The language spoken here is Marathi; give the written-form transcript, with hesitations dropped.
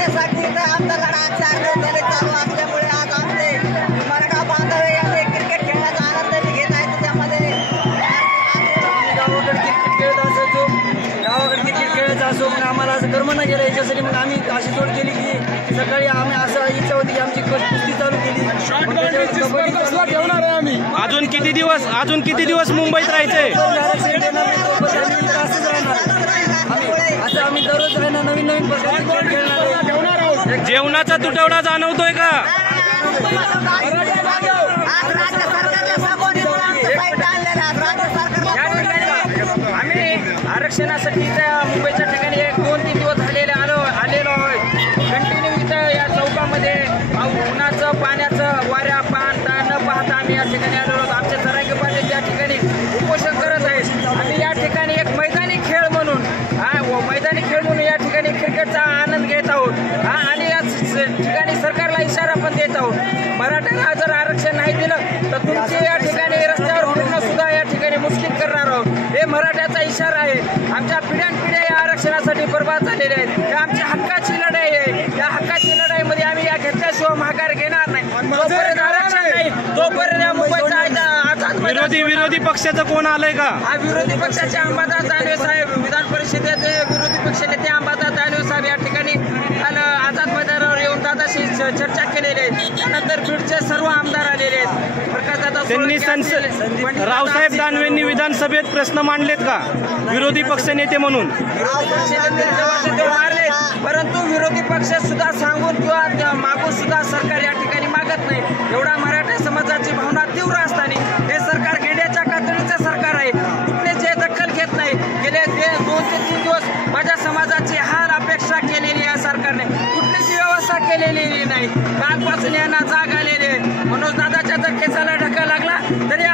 पाण्यासाठी आमचा लढा 4 दिवस झाले चालू असल्यामुळे आज आमचे मराठा बांधव यांनी क्रिकेट खेळण्याचा आनंद घेत आहेत. त्यामध्ये गावाकडे क्रिकेट खेळत असायचो, गावाकडे क्रिकेट खेळायचं असो, मग आम्हाला असं कर्म न गेलं. याच्यासाठी मग आम्ही अशी सोड केली की सकाळी आम्ही असं इच्छा होती की आमची कुस्ती चालू केली. अजून किती दिवस मुंबईत राहायचंय? असं आम्ही दररोज आहे ना नवीन पद्धती खेळणार. जेवणाचा तुटवडा जाणवतोय का? आम्ही आरक्षणासाठी मुंबईच्या ठिकाणी 1-2-3 दिवस आलेलो आहे. कंटिन्यू इथं या चौकामध्ये उन्हाचं पाण्याचं वाऱ्या पान न पाहता आम्ही या ठिकाणी आलेलो आहोत. आमचे जरांगे पाटील या ठिकाणी उपोषण करत आहेत. आम्ही या ठिकाणी एक मैदानी खेळ म्हणून या ठिकाणी क्रिकेटचा आनंद घेत आहोत आणि या ठिकाणी सरकारला इशारा पण देत आहोत. मराठ्यांना जर आरक्षण नाही दिलं तर तुमचे या ठिकाणी रस्त्यावर फिरणं सुद्धा या ठिकाणी मुश्किल करणार आहोत. हे मराठ्याचा इशारा आहे. आमच्या पिढ्यानपिढ्या या आरक्षणासाठी बर्बाद झालेल्या आहेत. हे आमच्या हक्काची लढाई आहे. या हक्काची लढाईमध्ये आम्ही या घेतल्याशिवाय माघार घेणार नाही. जोपर्यंत आरक्षण नाही तोपर्यंत मुंबईचा विरोधी पक्षाचं कोण आलंय का? हा विरोधी पक्षाचे अंबादास दानवे साहेब, विधान परिषदेचे विरोधी पक्ष नेते अंबादास दानवे साहेब या ठिकाणी आझाद मैदानावर येऊन दादाशी चर्चा केलेली आहे. त्यानंतर बीडचे सर्व आमदार आलेले आहेत. त्यांनी रावसाहेब दानवेंनी विधानसभेत प्रश्न मांडलेत का विरोधी पक्ष नेते म्हणून? मारले, परंतु विरोधी पक्ष सुद्धा सांगून किंवा मागून सुद्धा सरकार या ठिकाणी मागत नाही. एवढा मराठा समाजाची भावना तीव्र असताना हे सरकार गेल्याच्या कातडीचं सरकार आहे. कुठले जे दखल घेत नाही. गेले 2 ते 3 दिवस माझ्या समाजाची हाल अपेक्षा केलेली या सरकारने कुठलीच व्यवस्था केलेली नाही. कालपासून यांना जाग आलेली आहे. मनोज दादाच्या जर केसाला धक्का लागला तरी